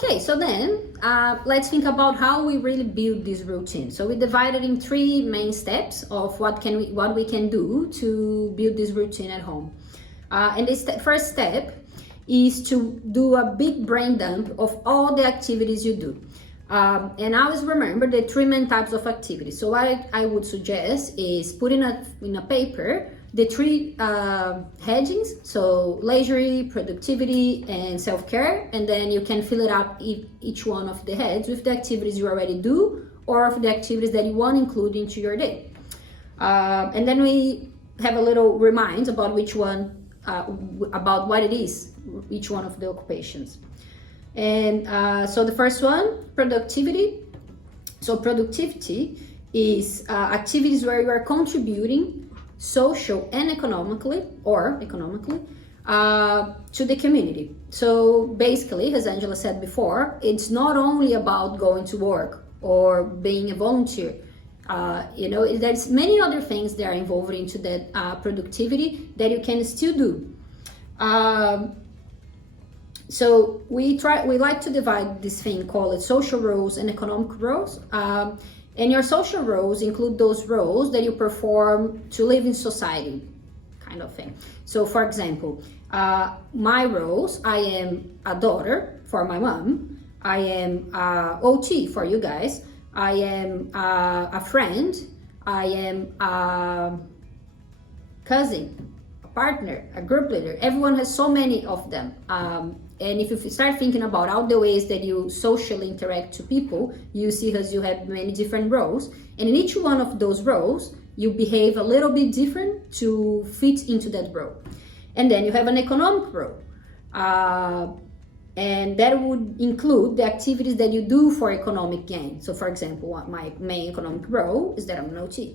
Okay, so then let's think about how we really build this routine. So we divided in 3 main steps of what we can do to build this routine at home. And this first step is to do a big brain dump of all the activities you do. And always remember the 3 main types of activities. So what I would suggest is put in a paper the 3 headings, so leisure, productivity, and self-care, and then you can fill it up each one of the heads with the activities you already do or of the activities that you want to include into your day. And then we have a little remind about which one, about what it is, each one of the occupations. And so the first one, productivity. So productivity is activities where you are contributing social and economically to the community. So basically, as Angela said before, it's not only about going to work or being a volunteer. There's many other things that are involved into that productivity that you can still do. So we like to divide this thing called social roles and economic roles. And your social roles include those roles that you perform to live in society, kind of thing. So for example, my roles, I am a daughter for my mom, I am OT for you guys, I am a friend, I am a cousin, a partner, a group leader. Everyone has so many of them. And if you start thinking about all the ways that you socially interact to people, you see as you have many different roles. And in each one of those roles, you behave a little bit different to fit into that role. And then you have an economic role. And that would include the activities that you do for economic gain. So for example, my main economic role is that I'm an OT.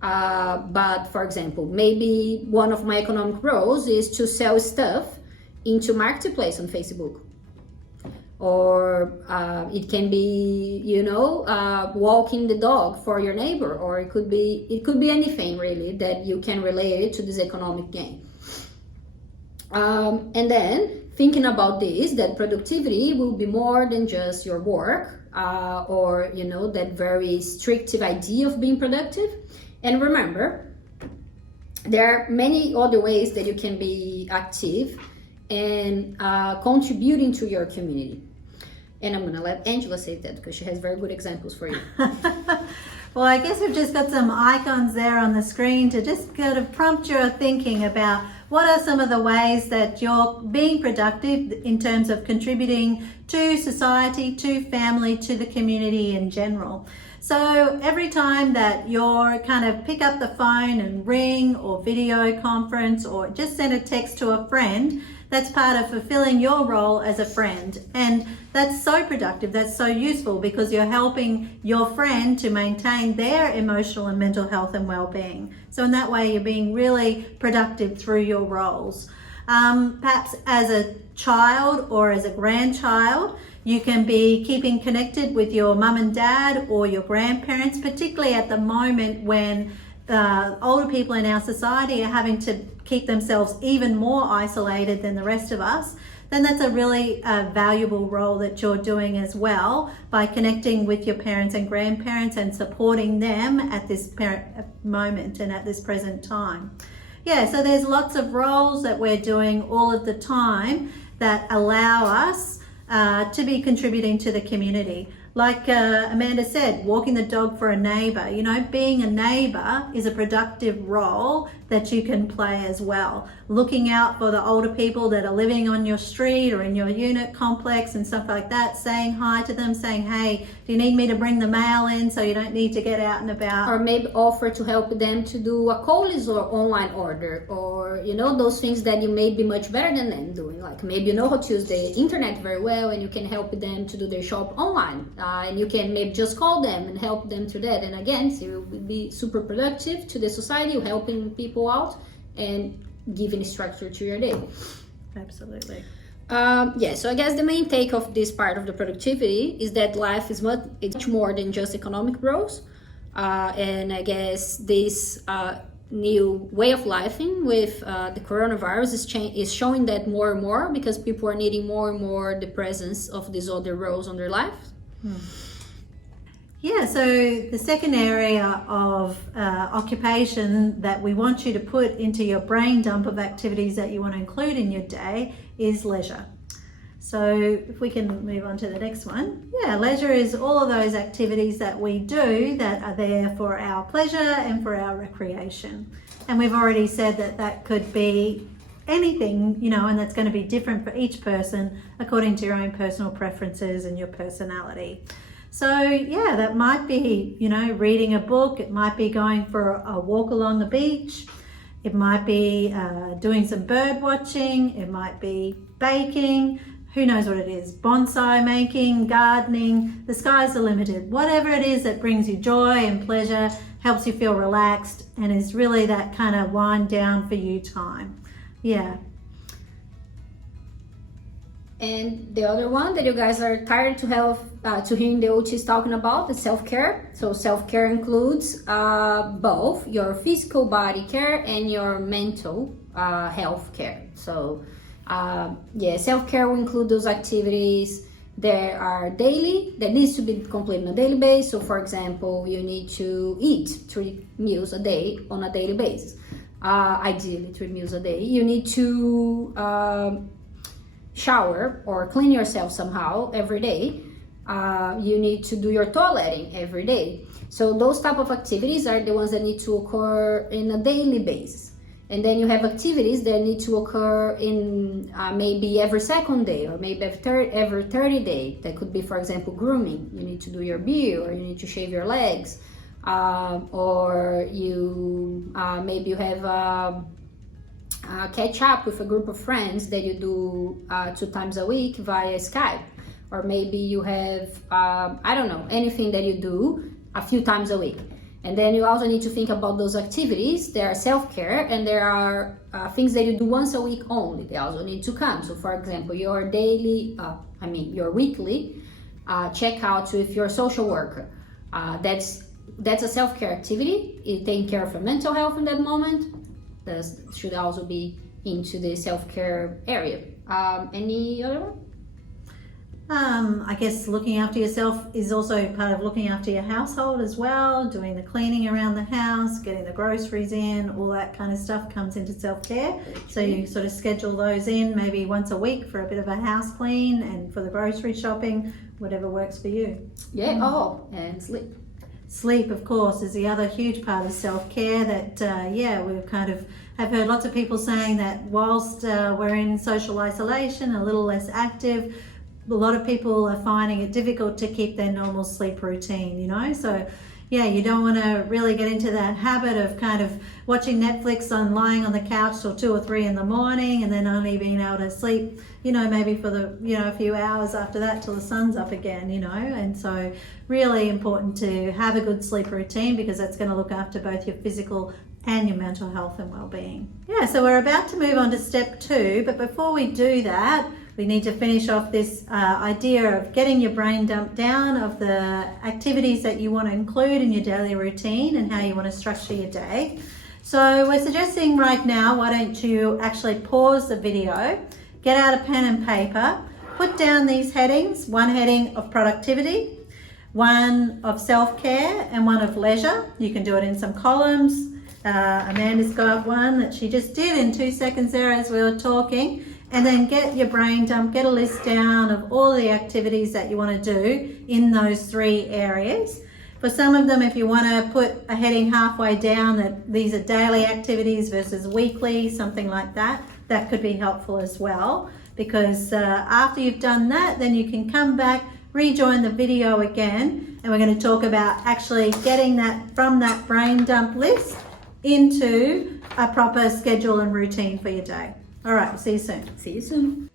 But for example, maybe one of my economic roles is to sell stuff into marketplace on Facebook, or it can be walking the dog for your neighbor, or it could be anything really that you can relate to this economic gain. And then thinking about this, that productivity will be more than just your work or that very restrictive idea of being productive. And remember, there are many other ways that you can be active and contributing to your community. And I'm gonna let Angela say that because she has very good examples for you. Well, I guess we've just got some icons there on the screen to just kind of prompt your thinking about what are some of the ways that you're being productive in terms of contributing to society, to family, to the community in general. So every time that you're kind of pick up the phone and ring or video conference or just send a text to a friend, that's part of fulfilling your role as a friend. And that's so productive, that's so useful because you're helping your friend to maintain their emotional and mental health and well-being. So in that way, you're being really productive through your roles. Perhaps as a child or as a grandchild, you can be keeping connected with your mum and dad or your grandparents, particularly at the moment when older people in our society are having to keep themselves even more isolated than the rest of us. Then that's a really valuable role that you're doing as well by connecting with your parents and grandparents and supporting them at this moment and at this present time. Yeah, so there's lots of roles that we're doing all of the time that allow us to be contributing to the community. Like Amanda said, walking the dog for a neighbour. Being a neighbour is a productive role that you can play as well. Looking out for the older people that are living on your street or in your unit complex and stuff like that, saying hi to them, saying, hey, do you need me to bring the mail in so you don't need to get out and about? Or maybe offer to help them to do a Coles or online order, or those things that you may be much better than them doing. Like maybe you know how to use the internet very well and you can help them to do their shop online. And you can maybe just call them and help them through that. And again, so you will be super productive to the society, helping people out and giving structure to your day. Absolutely. So I guess the main take of this part of the productivity is that life is much more than just economic roles. And I guess this new way of living with the coronavirus is showing that more and more, because people are needing more and more the presence of these other roles on their life. Yeah, so the second area of occupation that we want you to put into your brain dump of activities that you want to include in your day is leisure. So if we can move on to the next one. Yeah, leisure is all of those activities that we do that are there for our pleasure and for our recreation. And we've already said that that could be anything, you know, and that's going to be different for each person according to your own personal preferences and your personality. So yeah, that might be, you know, reading a book. It might be going for a walk along the beach. It might be doing some bird watching. It might be baking. Who knows what it is? Bonsai making, gardening. The sky's the limit. Whatever it is that brings you joy and pleasure, helps you feel relaxed, and is really that kind of wind down for you time. Yeah. And the other one that you guys are tired to hearing the OTs talking about is self-care. So self-care includes both your physical body care and your mental health care. So yeah, self-care will include those activities that are daily, that needs to be completed on a daily basis. So for example, you need to eat 3 meals a day on a daily basis. Ideally 3 meals a day. You need to shower or clean yourself somehow every day. You need to do your toileting every day. So those type of activities are the ones that need to occur in a daily basis. And then you have activities that need to occur in maybe every second day, or maybe every 30 days. That could be, for example, grooming. You need to do your beard, or you need to shave your legs, or you maybe you have catch up with a group of friends that you do 2 times a week via Skype, or maybe you have I don't know, anything that you do a few times a week. And then you also need to think about those activities. There are self-care, and there are things that you do once a week only. They also need to come. So for example, your daily, your weekly check-out with your social worker. That's a self-care activity. You take care of your mental health in that moment. That should also be into the self-care area. Any other one? I guess looking after yourself is also part of looking after your household as well, doing the cleaning around the house, getting the groceries in, all that kind of stuff comes into self-care. So you sort of schedule those in maybe once a week for a bit of a house clean, and for the grocery shopping, whatever works for you. Yeah, and sleep. Sleep, of course, is the other huge part of self-care that, we've kind of have heard lots of people saying that whilst we're in social isolation, a little less active, a lot of people are finding it difficult to keep their normal sleep routine, you know. So yeah, you don't want to really get into that habit of kind of watching Netflix and lying on the couch till 2 or 3 in the morning, and then only being able to sleep, you know, maybe for the, you know, a few hours after that till the sun's up again, you know. And so really important to have a good sleep routine, because that's going to look after both your physical and your mental health and well-being. Yeah, so we're about to move on to step 2, but before we do that, we need to finish off this idea of getting your brain dumped down of the activities that you want to include in your daily routine and how you want to structure your day. So we're suggesting right now, why don't you actually pause the video, get out a pen and paper, put down these headings, one heading of productivity, one of self-care, and one of leisure. You can do it in some columns. Amanda's got one that she just did in 2 seconds there as we were talking. And then get your brain dump, get a list down of all the activities that you want to do in those 3 areas. For some of them, if you want to put a heading halfway down that these are daily activities versus weekly, something like that, that could be helpful as well. Because after you've done that, then you can come back, rejoin the video again, and we're going to talk about actually getting that from that brain dump list into a proper schedule and routine for your day. All right, see you soon. See you soon.